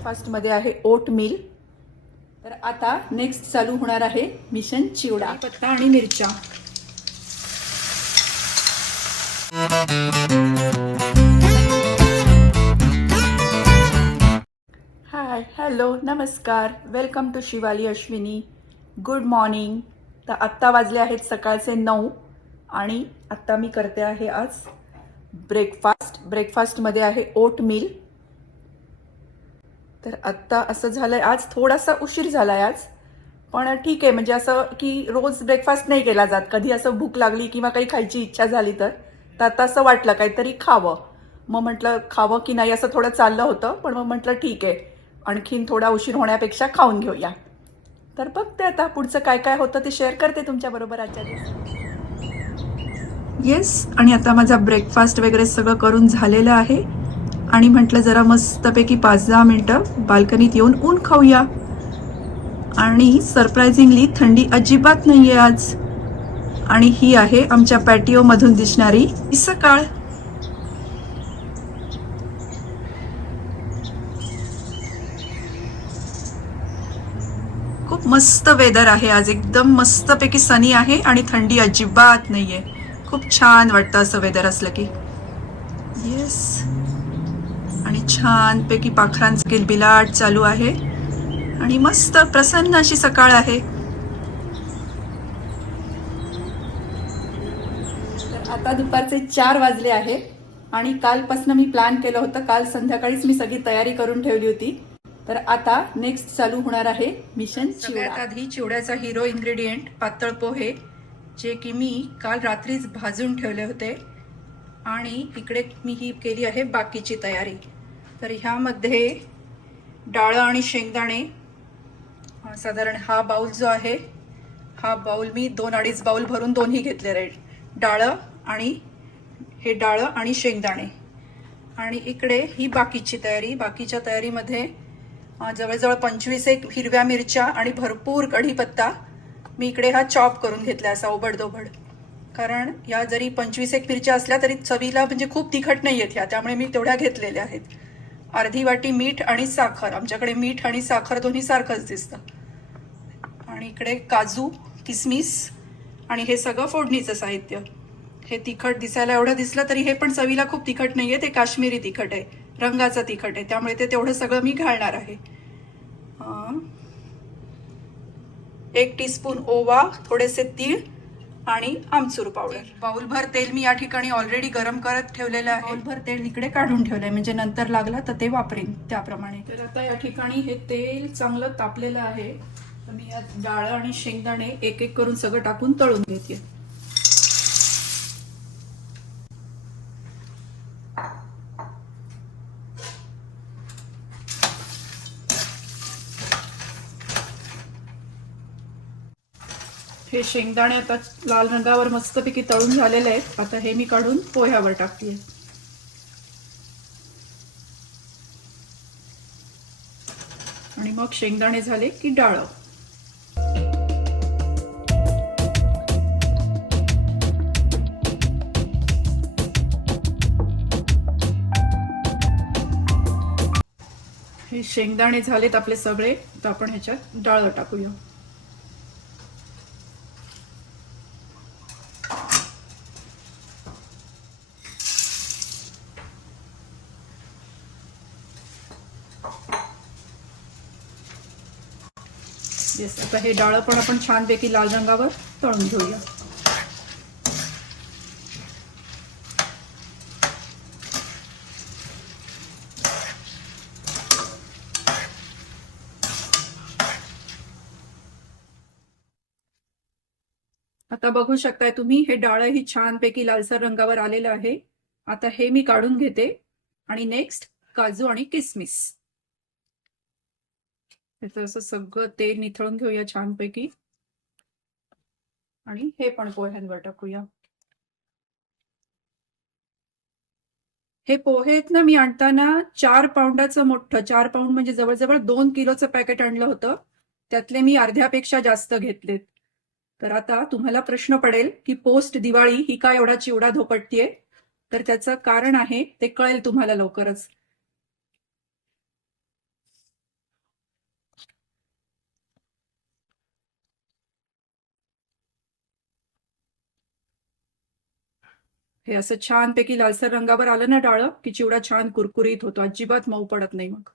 ब्रेकफास्टमध्ये आहे ओट मिल तर आता नेक्स्ट चालू होणार आहे मिशन चिवडा. पत्ता आणि मिरच्या. हाय हॅलो नमस्कार. Welcome to Shivali Ashwini good morning तर आत्ता वाजले आहेत सकाळचे नऊ आणि आत्ता मी करते आहे आज ब्रेकफास्ट ब्रेकफास्टमध्ये आहे ओट मिल तर आत्ता असं झालंय. आज थोडासा उशीर झालाय आज. पण ठीक आहे म्हणजे असं की रोज ब्रेकफास्ट नाही केला जात. कधी असं भूक लागली किंवा काही खायची इच्छा झाली तर तर आता असं वाटलं काहीतरी खावं. मग म्हटलं खावं की नाही असं थोडं चाललं होतं पण मग म्हटलं ठीक आहे. आणखीन थोडा उशीर होण्यापेक्षा खाऊन घेऊया. तर बघते आता पुढचं काय काय होतं ते शेअर करते तुमच्याबरोबर आजच्या दिवशी. येस आणि आता माझा ब्रेकफास्ट वगैरे सगळं करून झालेलं आहे. आणि म्हटलं जरा मस्तपैकी पाच दहा मिनटं बाल्कनीत येऊन ऊन खाऊया. आणि सरप्रायझिंगली थंडी अजिबात नाहीये आज. आणि ही आहे आमच्या पॅटिओमधून दिसणारी सकाळ खूप मस्त वेदर आहे आज. एकदम मस्तपैकी सनी आहे आणि थंडी अजिबात नाहीये. खूप छान वाटतं असं वेदर असलं की. येस आणि छानपैकी पाखरांचं गिलबिलाट चालू आहे. आणि मस्त प्रसन्न अशी सकाळ आहे. तर आता दुपारचे चार वाजले आहे आणि कालपासून मी प्लॅन केलं होतं. काल संध्याकाळीच मी सगळी तयारी करून ठेवली होती. तर आता नेक्स्ट चालू होणार आहे मिशन सगळ्यात आधी चिवड्याचा हिरो इन्ग्रेडियंट पातळ पोहे जे की मी काल रात्रीच भाजून ठेवले होते. आणि इकडे मी ही केली आहे बाकीची तयारी. तर ह्यामध्ये डाळं आणि शेंगदाणे साधारण हा बाऊल जो आहे हा बाऊल मी दोन अडीच बाऊल भरून दोन्ही घेतले राहील डाळं आणि हे डाळं आणि शेंगदाणे. आणि इकडे ही बाकीची तयारी. बाकीच्या तयारीमध्ये जवळजवळ पंचवीस एक हिरव्या मिरच्या आणि भरपूर कढीपत्ता मी इकडे हा चॉप करून घेतला असा ओबडदोबड कारण या जरी पंचवीस एक मिरच्या असल्या तरी चवीला म्हणजे खूप तिखट नाही आहेत ह्या त्यामुळे मी तेवढ्या घेतलेल्या आहेत. अर्धी वाटी मीठ आणि साखर. आमच्याकडे मीठ आणि साखर दोन्ही सारखंच दिसतं. आणि इकडे काजू किसमिस आणि हे सगळं फोडणीचं साहित्य. हे तिखट दिसायला एवढं दिसलं तरी हे पण चवीला खूप तिखट नाहीये ते काश्मीरी तिखट आहे. रंगाचं तिखट आहे. त्यामुळे ते तेवढं सगळं मी घालणार आहे. एक टीस्पून ओवा थोडेसे तीळ आणि आमचूर पावडर. बाउलभर तेल मी या ठिकाणी ऑलरेडी गरम करत ठेवलेलं आहे. बाउलभर तेल इकडे काढून ठेवलंय. म्हणजे नंतर लागला तर ते वापरेन त्याप्रमाणे. तर आता या ठिकाणी हे तेल चांगलं तापलेलं आहे. तर मी यात डाळ आणि शेंगदाणे एक एक करून सगळं टाकून तळून घेते. हे शेंगदाणे आता लाल रंगावर मस्तपैकी तळून झालेले आहेत. आता हे मी काढून पोह्यावर टाकते. आणि मग शेंगदाणे झाले की डाळ. हे शेंगदाणे झालेत आपले सगळे. तर आपण ह्याच्यात डाळ टाकूया येस आता हे डाळं पण आपण छानपैकी लाल रंगावर तळून घेऊया. आता बघू शकताय तुम्ही हे डाळ ही छानपैकी लालसर रंगावर आलेलं आहे. आता हे मी काढून घेते. आणि नेक्स्ट काजू आणि किसमिस. त्याचं असं सगळं तेल निथळून घेऊया छानपैकी. आणि हे पण पोह्यांवर टाकूया. हे पोहे आहेत ना मी आणताना चार पाऊंडाचं मोठं चार पाऊंड म्हणजे जवळजवळ दोन किलोचं पॅकेट आणलं होतं. त्यातले मी अर्ध्यापेक्षा जास्त घेतलेत. तर आता तुम्हाला प्रश्न पडेल की पोस्ट दिवाळी ही काय एवढा चिवडा धोपटतीये? तर त्याचं कारण आहे ते कळेल तुम्हाला लवकरच. हे असं छानपैकी लालसर रंगावर आलं ना डाळ की चिवडा छान कुरकुरीत होतो. अजिबात मऊ पडत नाही मग.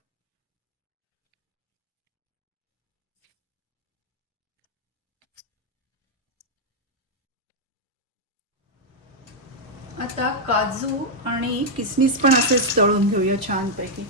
आता काजू आणि किसमिस पण असेच तळून घेऊया छानपैकी.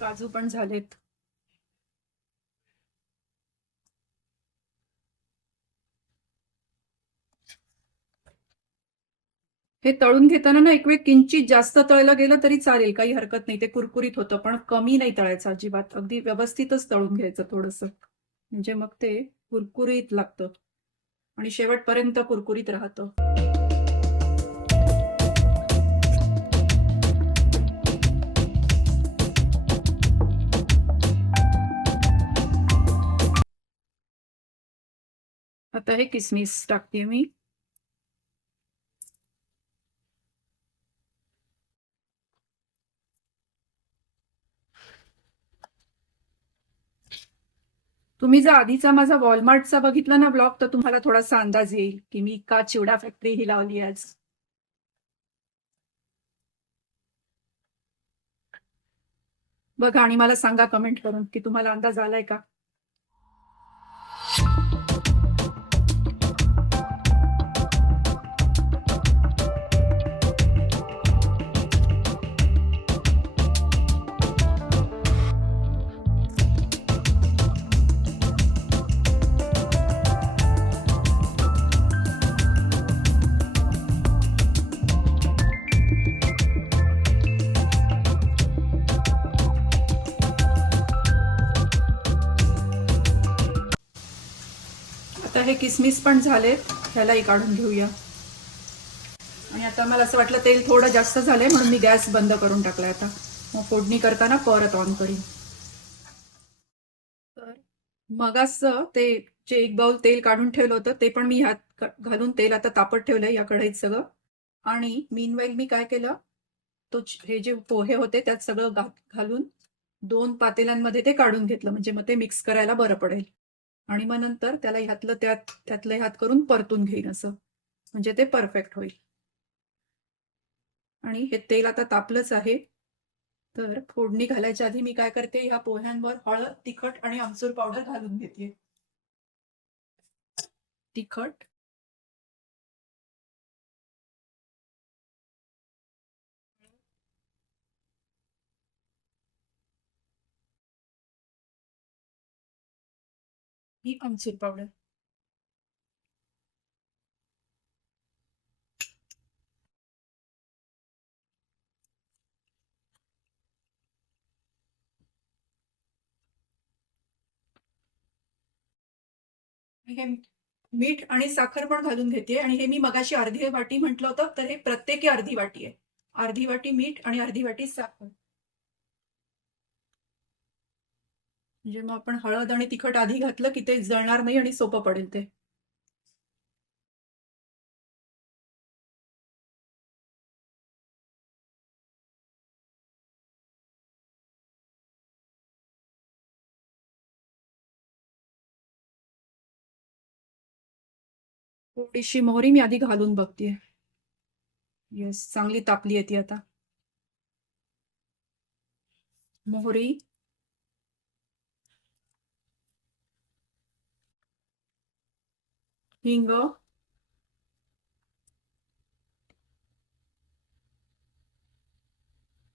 काजू पण झालेत. हे तळून घेताना ना एक वेळ किंचित जास्त तळलं गेलं तरी चालेल काही हरकत नाही. ते कुरकुरीत होतं पण कमी नाही तळायचं अजिबात. अगदी व्यवस्थितच तळून घ्यायचं थोडंसं. म्हणजे मग ते कुरकुरीत लागतं. आणि शेवटपर्यंत कुरकुरीत राहतं. आता हे किसमिस टाकते मी तुम्ही जर आधीचा माझा वॉलमार्टचा बघितला ना ब्लॉग तर तुम्हाला थोडासा अंदाज येईल की मी का चिवडा फॅक्टरी ही लावली आज. बघा आणि मला सांगा कमेंट करून की तुम्हाला अंदाज आलाय का? हे किसमिस पण झालेत ह्यालाही काढून घेऊया. आणि आता मला असं वाटलं तेल थोडं जास्त झालंय म्हणून मी गॅस बंद करून टाकलाय आता. मग फोडणी करताना परत ऑन करीन. तर मगाच ते जे एक बाउल तेल काढून ठेवलं होतं ते पण मी ह्यात घालून तेल आता तापत ठेवलंय या कढईत सगळं. आणि मीनवाईल मी काय केलं तो हे जे पोहे होते त्यात सगळं घालून दोन पातेल्यांमध्ये ते काढून घेतलं. म्हणजे मग ते मिक्स करायला बरं पडेल. आणि मग नंतर त्याला ह्यातलं त्यात त्यातलं ह्यात करून परतून घेईन असं. म्हणजे ते परफेक्ट होईल. आणि हे तेल आता तापलंच आहे. तर फोडणी घालायच्या आधी मी काय करते ह्या पोह्यांवर हळद तिखट आणि आमचूर पावडर घालून घेते. तिखट ही आमचूर पावडर हे मीठ आणि साखर पण घालून घेते आणि हे मी मगाशी अर्धी वाटी म्हटलं होतं तर हे प्रत्येकी अर्धी वाटी आहे. अर्धी वाटी मीठ आणि अर्धी वाटी साखर. म्हणजे मग आपण हळद आणि तिखट आधी घातलं की ते जळणार नाही आणि सोपं पडेल ते. थोडीशी मोहरी मी आधी घालून बघते येस चांगली तापली आहे ती आता. मोहरी. हिंग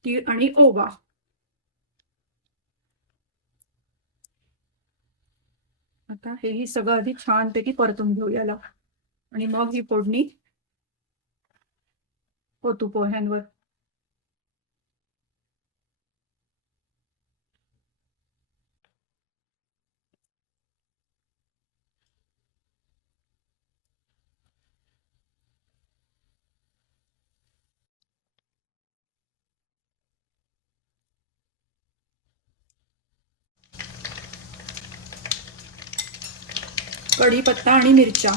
तीळ आणि ओवा. आता हेही सगळं आधी छानपैकी परतून घेऊ याला. आणि मग ही फोडणी. होतो पोह्यांवर कढीपत्ता आणि मिरच्या.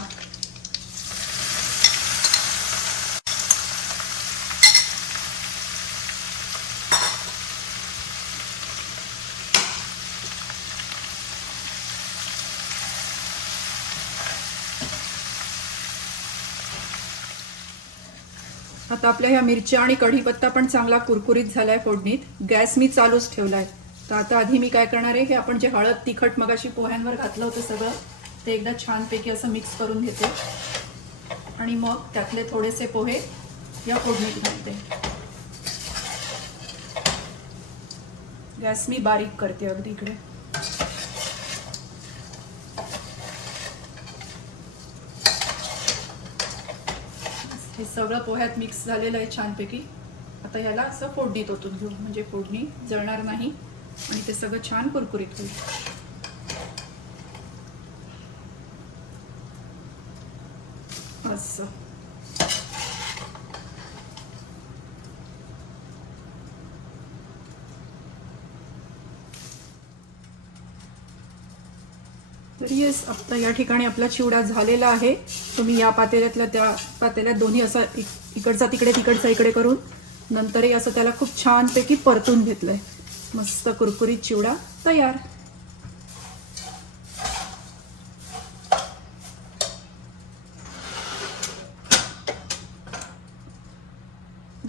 आता आपल्या ह्या मिरच्या आणि कढीपत्ता पण चांगला कुरकुरीत झालाय फोडणीत. गॅस मी चालूच ठेवलाय. तर आता आधी मी काय करणार आहे की आपण जे हळद तिखट मगाशी पोह्यांवर घातलं होतं सगळं ते एकदा छानपैकी असं मिक्स करून घेते. आणि मग त्यातले थोडेसे पोहे या फोडणीत घालते. गॅस मी बारीक करते अगदी इकडे. हे सगळं पोह्यात मिक्स झालेलं आहे छानपैकी. आता ह्याला असं फोडणीत ओतून घेऊ. म्हणजे फोडणी जळणार नाही आणि ते सगळं छान कुरकुरीत होईल असं तर येस आता या ठिकाणी आपला चिवडा झालेला आहे. तुम्ही या पातेल्यातल्या त्या पातेल्यात दोन्ही असं इकडचा तिकडे तिकडचा इकडे करून नंतरही असं त्याला खूप छानपैकी परतून घेतलंय. मस्त कुरकुरीत चिवडा तयार.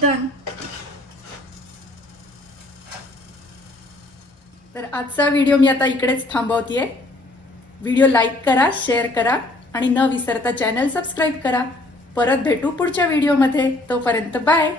डन तर आजचा व्हिडिओ मी आता इकडेच थांबवतीये. व्हिडिओ लाईक करा शेअर करा आणि न विसरता चॅनल सबस्क्राईब करा. परत भेटू पुढच्या व्हिडिओमध्ये. तोपर्यंत बाय.